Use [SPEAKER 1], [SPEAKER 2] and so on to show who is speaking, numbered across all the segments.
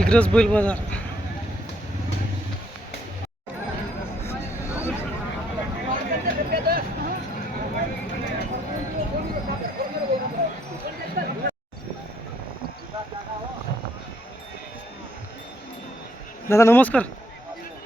[SPEAKER 1] दिग्रस बैल बाजार. दादा नमस्कार.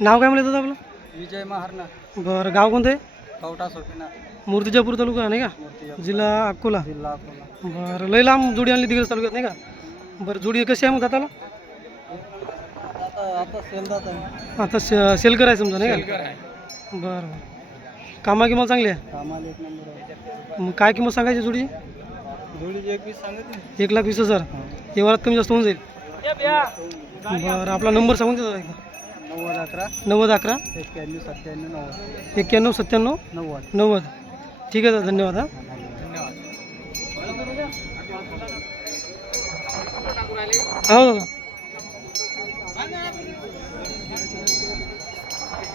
[SPEAKER 1] नाव काय म्हणलं दादा आपलं?
[SPEAKER 2] विजय महारना.
[SPEAKER 1] बरं गाव कोणतं आहे?
[SPEAKER 2] कवटा सोपिना.
[SPEAKER 1] मूर्तिजापूर तालुका नाही का? जिल्हा अकोला.
[SPEAKER 2] जिल्हा अकोला.
[SPEAKER 1] बरं लय लांब जोडी आणली दिग्रस तालुक्यात नाही का? बरं जोडी कशी आहे मग दाताला
[SPEAKER 2] आता
[SPEAKER 1] से- सेल करायचं समजा नाही का? बरं बरं. कामा किंमत चांगली आहे?
[SPEAKER 2] कामाला एक नंबर आहे.
[SPEAKER 1] मग काय किंमत सांगायची जोडी?
[SPEAKER 2] जोडीची एक
[SPEAKER 1] लाख वीस हजार. व्यवहारात कमी जास्त होऊन जाईल? बरं आपला नंबर सांगून देतो एकदा.
[SPEAKER 2] नव्वद अकरा.
[SPEAKER 1] नव्वद अकरा?
[SPEAKER 2] एक्क्याण्णव सत्त्याण्णव नव्वद.
[SPEAKER 1] एक्क्याण्णव सत्त्याण्णव?
[SPEAKER 2] नव्वद.
[SPEAKER 1] नव्वद. ठीक आहे दादा. धन्यवाद हां. हो दादा.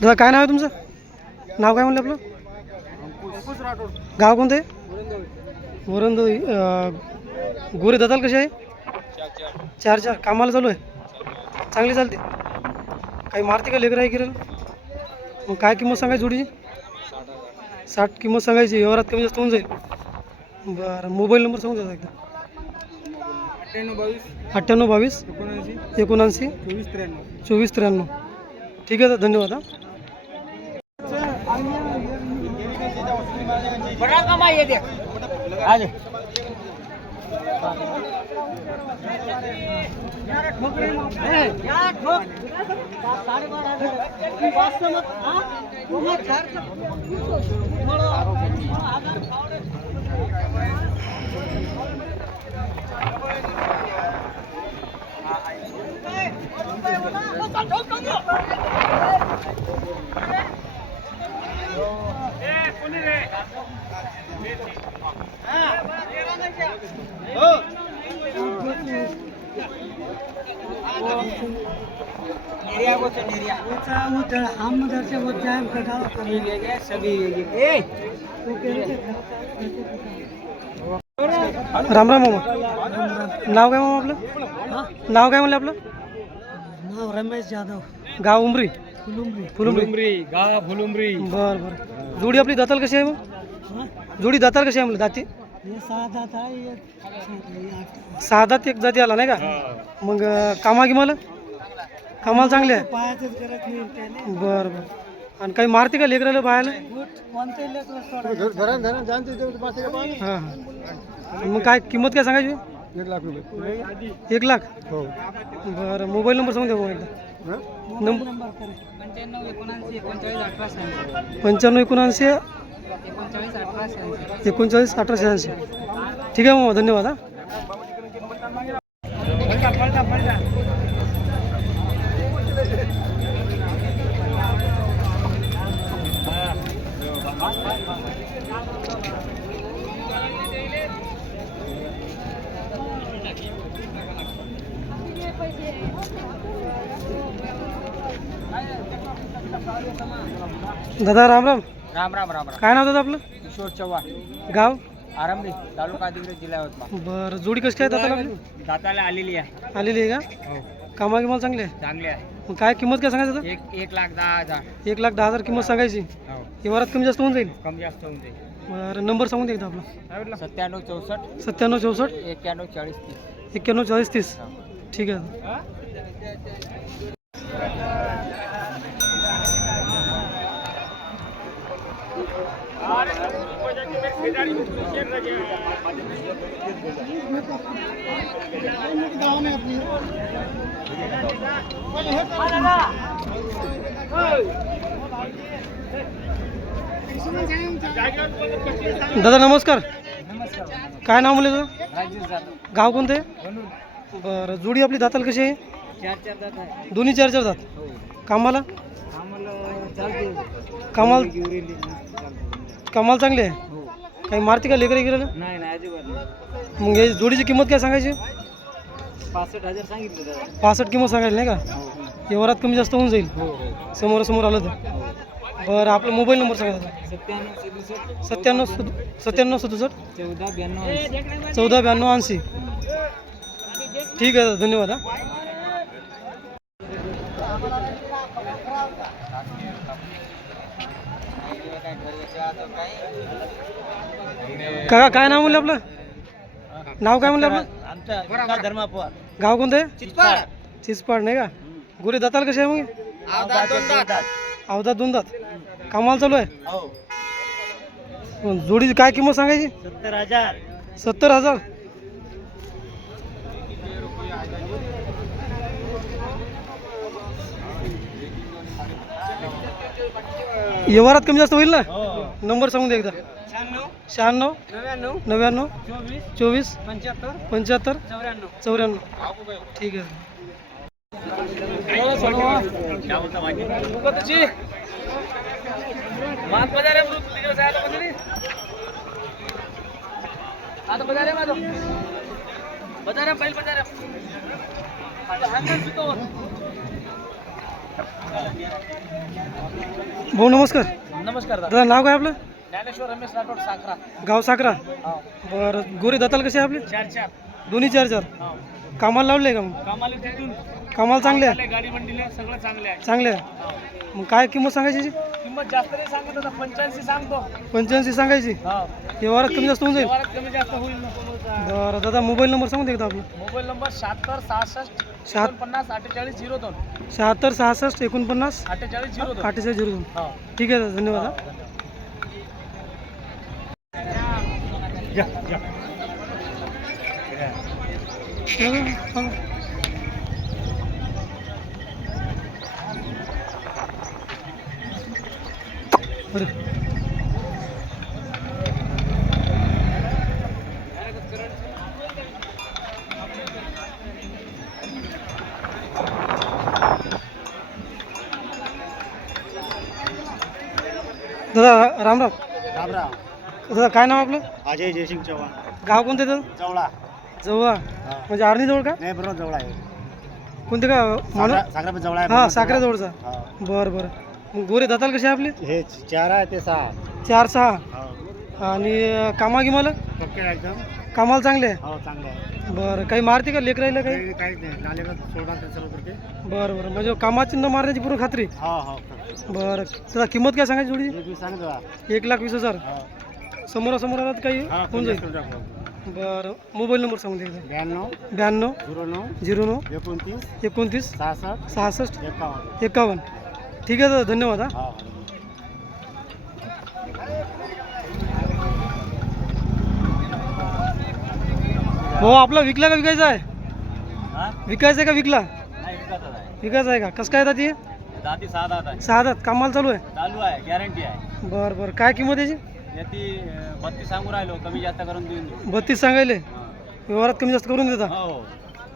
[SPEAKER 1] दादा काय नाव आहे तुमचं? नाव काय म्हणलं आपलं? गाव कोणतं आहे? वरंद गोरे दादाल कसे आहे? चार चार. कामाला चालू आहे? चांगली चालते. काही मारते का लेकर आहे किरण? मग काय किंमत सांगायची जोडीची? साठ किंमत सांगायची. व्यवहारात कमी जास्त होऊन जाईल. बरं मोबाईल नंबर सांगून द्या एकदा?
[SPEAKER 2] अठ्ठ्याण्णव बावीस
[SPEAKER 1] अठ्ठ्याण्णव बावीस
[SPEAKER 2] एकोणऐंशी
[SPEAKER 1] एकोणऐंशी
[SPEAKER 2] चोवीस त्र्याण्णव.
[SPEAKER 1] चोवीस त्र्याण्णव. ठीक आहे धन्यवाद हां.
[SPEAKER 2] बड़ा कमा ये देख आले नेरिया
[SPEAKER 1] हम उधर से वो कटा
[SPEAKER 2] सभी
[SPEAKER 1] राम राम मामा. नाव काय मामा आपलं? नाव काय म्हणलं आपलं?
[SPEAKER 2] नाव रमेश जाधव.
[SPEAKER 1] गाव उमरी.
[SPEAKER 2] फुलुंबरी.
[SPEAKER 1] फुलुंबरी.
[SPEAKER 2] गाव फुलुंबरी.
[SPEAKER 1] बरं बरं. जोडी आपली दाताल कशी आहे मग? जोडी दाताल कशी आहे म्हणलं? दाती? सहा दात एक जाती आला नाही का? मग कामा गिमाला? कामाला चांगले आहे?
[SPEAKER 2] पायातच करत नाही त्याने
[SPEAKER 1] बरं बरं. आणि काही मारते का लेकराला बायाला हां हां. मग काय किंमत काय सांगायची?
[SPEAKER 2] एक लाख रुपये.
[SPEAKER 1] एक लाख?
[SPEAKER 2] हो.
[SPEAKER 1] बरं मोबाईल नंबर सांगून द्या एकदा. नंबर
[SPEAKER 2] पंच्याण्णव एकोणऐंशी एकोणचाळीस अठरा शहाऐंशी
[SPEAKER 1] पंच्याण्णव एकोणऐंशी
[SPEAKER 2] एकोणचाळीस अठरा शहाऐंशी
[SPEAKER 1] एकोणचाळीस अठराशे ऐंशी. ठीक आहे मामा धन्यवाद हां. दादा राम राम.
[SPEAKER 2] राम राम राम राम.
[SPEAKER 1] काय नाव दादा आपलं?
[SPEAKER 2] किशोर चव्हाण.
[SPEAKER 1] गाव?
[SPEAKER 2] आरंभी तालुका दिग्रज जिल्हा यवतमाळ.
[SPEAKER 1] बरं जोडी कशी काय आपली?
[SPEAKER 2] दाताला आलेली आहे.
[SPEAKER 1] आलेली आहे का?
[SPEAKER 2] हो.
[SPEAKER 1] कामा किंमत चांगली आहे?
[SPEAKER 2] चांगली आहे.
[SPEAKER 1] मग काय किंमत काय सांगायचं दादा?
[SPEAKER 2] एक एक लाख दहा हजार.
[SPEAKER 1] एक लाख दहा हजार किंमत सांगायची.
[SPEAKER 2] हो.
[SPEAKER 1] व्यवहारात कमी जास्त होऊन जाईल?
[SPEAKER 2] कमी जास्त होऊन जाईल.
[SPEAKER 1] बरं नंबर सांगून द्या एकदा आपला.
[SPEAKER 2] सत्त्याण्णव चौसष्ट.
[SPEAKER 1] सत्त्याण्णव चौसष्ट?
[SPEAKER 2] एक्क्याण्णव चाळीस तीस.
[SPEAKER 1] एक्क्याण्णव चाळीस तीस. ठीक आहे. दादा. नमस्कार. काय नाव मुलं
[SPEAKER 2] राजेश जाधव.
[SPEAKER 1] गाव कोणतं बरं जोडी आपली दाताल कशी आहे?
[SPEAKER 2] जात
[SPEAKER 1] दोन्ही चार चार दात.
[SPEAKER 2] हो.
[SPEAKER 1] कामाला? कमाल कमाल चांगली आहे? काही मारती का लेकरं गिरायला
[SPEAKER 2] नाही नाही अजिबात नाही.
[SPEAKER 1] मग या जोडीची किंमत काय सांगायची?
[SPEAKER 2] पासष्ट हजार सांगितलं
[SPEAKER 1] पासष्ट किंमत सांगायला नाही का?
[SPEAKER 2] हो
[SPEAKER 1] व्यवहारात कमी जास्त होऊन जाईल.
[SPEAKER 2] हो हो.
[SPEAKER 1] समोरासमोर आलं तर.
[SPEAKER 2] हो.
[SPEAKER 1] बरं आपला मोबाईल नंबर सांगा दादा.
[SPEAKER 2] सत्त्याण्णव सदुसष्ट
[SPEAKER 1] सत्त्याण्णव सद सत्त्याण्णव सदुसष्ट?
[SPEAKER 2] चौदा ब्याण्णव ऐंशी.
[SPEAKER 1] चौदा ब्याण्णव ऐंशी. ठीक आहे धन्यवाद हा. काका काय नाव म्हणलं आपलं? नाव काय म्हणलं आपलं?
[SPEAKER 2] आमचा धर्मापुर.
[SPEAKER 1] गाव कोणतं? आहे चिचपाड नाही का? गुरे दाताल कसे आहे मग? अवधात दोन दात कामाला चालू आहे? मग जोडीची काय किंमत सांगायची?
[SPEAKER 2] सत्तर हजार.
[SPEAKER 1] सत्तर हजार. व्यवहारात कमी जास्त होईल ना? नंबर सांगून द्या एकदा.
[SPEAKER 2] शहाण्णव
[SPEAKER 1] शहाण्णव
[SPEAKER 2] नव्याण्णव
[SPEAKER 1] नव्याण्णव
[SPEAKER 2] चोवीस
[SPEAKER 1] चोवीस
[SPEAKER 2] पंच्याहत्तर
[SPEAKER 1] पंच्याहत्तर
[SPEAKER 2] चौऱ्याण्णव.
[SPEAKER 1] चौऱ्याण्णव. ठीक आहे.
[SPEAKER 2] आता माझं बैल
[SPEAKER 1] भाऊ नमस्कार.
[SPEAKER 2] नमस्कार दादा.
[SPEAKER 1] नाव काय आपलं?
[SPEAKER 2] ज्ञानेश्वर रमेश राठोड साखरा.
[SPEAKER 1] गाव साकरा
[SPEAKER 2] हो.
[SPEAKER 1] बरं गोरे दाताल कसे आहे आपले?
[SPEAKER 2] चार चार.
[SPEAKER 1] दोन्ही चार चार.
[SPEAKER 2] हो.
[SPEAKER 1] कामाला लावले का मग?
[SPEAKER 2] कामाला तिथून.
[SPEAKER 1] कामाला चांगले आहे
[SPEAKER 2] गाडी मंडीला सगळं चांगले आहे.
[SPEAKER 1] चांगले आहे. मग काय किंमत सांगायची याची?
[SPEAKER 2] किंमत जास्त नाही सांगत पंच्याऐंशी सांगतो.
[SPEAKER 1] पंच्याऐंशी सांगायची?
[SPEAKER 2] हो.
[SPEAKER 1] व्यवहारात कमी जास्त होऊन जाईल.
[SPEAKER 2] व्यवहारात कमी जास्त होईल ना.
[SPEAKER 1] बरं दादा मोबाईल नंबर सांगून एकदा आपला.
[SPEAKER 2] मोबाईल नंबर शहात्तर सहासष्ट
[SPEAKER 1] शहात
[SPEAKER 2] एकोणपन्नास अठ्ठेचाळीस झिरो दोन.
[SPEAKER 1] शहात्तर सहासष्ट एकोणपन्नास
[SPEAKER 2] अठ्ठेचाळीस झिरो दोन.
[SPEAKER 1] अठ्ठेचाळीस झिरो दोन.
[SPEAKER 2] हो.
[SPEAKER 1] ठीक आहे दादा धन्यवाद हा. दादा, हा. दादा राम राम.
[SPEAKER 2] राम राम.
[SPEAKER 1] दादा काय नाव आपलं?
[SPEAKER 2] अजय जयसिंग चव्हाण.
[SPEAKER 1] गाव कोणते दादा?
[SPEAKER 2] जवळा.
[SPEAKER 1] जवळ. म्हणजे आर्णी जवळ का?
[SPEAKER 2] नाही बरोबर जवळ आहे.
[SPEAKER 1] कोणते का? माणूस
[SPEAKER 2] साखरा जवळ आहे
[SPEAKER 1] हा साखरे जवळचा.
[SPEAKER 2] हा.
[SPEAKER 1] बरं बरं. मग गोरे दाताल कसे आपले?
[SPEAKER 2] हे चार आहे ते सहा.
[SPEAKER 1] चार सहा.
[SPEAKER 2] हो.
[SPEAKER 1] आणि कामा गिमाला?
[SPEAKER 2] पक्के एकदम.
[SPEAKER 1] कामाला चांगले आहे?
[SPEAKER 2] हो चांगले आहे.
[SPEAKER 1] बरं काही मारते का? लेकर राहिलं काही?
[SPEAKER 2] काही काहीच नाही. नालेला सोडा ते सर्व करते
[SPEAKER 1] बरं बरं. म्हणजे कामाची न मारण्याची पूर्ण खात्री?
[SPEAKER 2] हो हो
[SPEAKER 1] बरं. त्याचा किंमत काय सांगायची जोडी
[SPEAKER 2] एक सांगतो.
[SPEAKER 1] एक लाख वीस हजार? समोरासमोर आला तर काही होऊन जाईल. बरं. मोबाईल नंबर सांगून द्या एकदा.
[SPEAKER 2] ब्याण्णव
[SPEAKER 1] ब्याण्णव
[SPEAKER 2] झिरो नऊ
[SPEAKER 1] झिरो नऊ
[SPEAKER 2] एकोणतीस
[SPEAKER 1] एकोणतीस
[SPEAKER 2] सहासष्ट
[SPEAKER 1] सहासष्ट
[SPEAKER 2] एकावन्न.
[SPEAKER 1] एकावन्न. ठीक आहे दादा धन्यवाद हा.
[SPEAKER 2] हो.
[SPEAKER 1] भाऊ आपला विकला का विकायचा आहे?
[SPEAKER 2] हा?
[SPEAKER 1] विकायचा आहे का विकला?
[SPEAKER 2] नाही आहे.
[SPEAKER 1] विकायचा आहे का? कसं काय दाती
[SPEAKER 2] दाती सहा दात आहे.
[SPEAKER 1] सहा दात कामाला चालू आहे?
[SPEAKER 2] चालू आहे गॅरंटी आहे.
[SPEAKER 1] बरं बरं. काय किंमत याची?
[SPEAKER 2] याची बत्तीस सांगू राहिलो कमी जास्त करून देऊन देऊ.
[SPEAKER 1] बत्तीस सांगायले? व्यवहारात कमी जास्त करून देता?
[SPEAKER 2] हो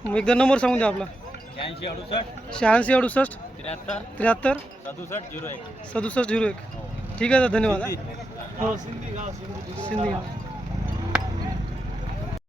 [SPEAKER 1] मग एकदा नंबर सांगून द्या आपला.
[SPEAKER 2] शहाऐंशी अडुसष्ट
[SPEAKER 1] शहाऐंशी अडुसष्ट
[SPEAKER 2] त्र्याहत्तर
[SPEAKER 1] त्र्याहत्तर
[SPEAKER 2] सदुसष्ट झिरो एक.
[SPEAKER 1] सदुसष्ट झिरो एक. ठीक आहे दादा धन्यवाद. हा. हो. सिंधी